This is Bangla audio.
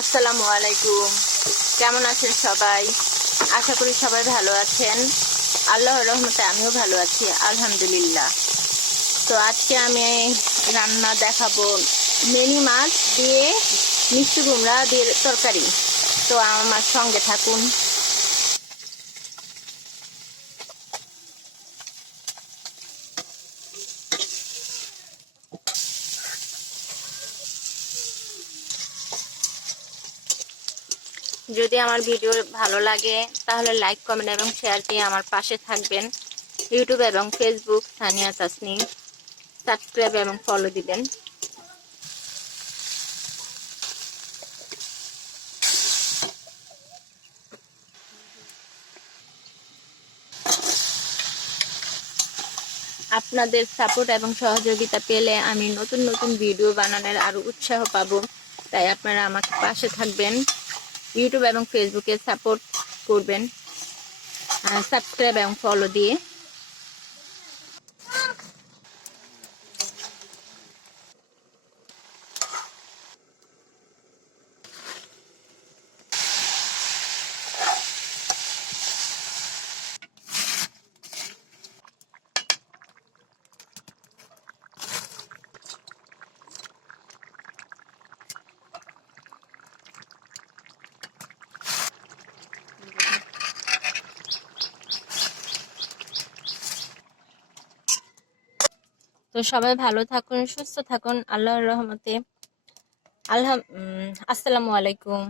আসসালামু আলাইকুম। কেমন আছেন সবাই? আশা করি সবাই ভালো আছেন। আল্লাহর রহমতে আমিও ভালো আছি, আলহামদুলিল্লাহ। তো আজকে আমি রান্না দেখাবো মিনি মাছ দিয়ে মিষ্টি কুমড়া দিয়ে তরকারি। তো আমার সঙ্গে থাকুন। যদি আমার ভিডিও ভালো লাগে তাহলে লাইক, কমেন্ট এবং শেয়ার দিয়ে আমার পাশে থাকবেন। ইউটিউব এবং ফেসবুক সানিয়া তাসনিম, সাবস্ক্রাইব এবং ফলো দিবেন। আপনাদের সাপোর্ট এবং সহযোগিতা পেলে আমি নতুন নতুন ভিডিও বানানোর আরো উৎসাহ পাবো। তাই আপনারা আমাকে পাশে থাকবেন, ইউটিউব এবং ফেসবুকে সাপোর্ট করবেন, সাবস্ক্রাইব এবং ফলো দিয়ে। তো সবাই ভালো থাকুন, সুস্থ থাকুন, আল্লাহর রহমতে। আসসালামু আলাইকুম।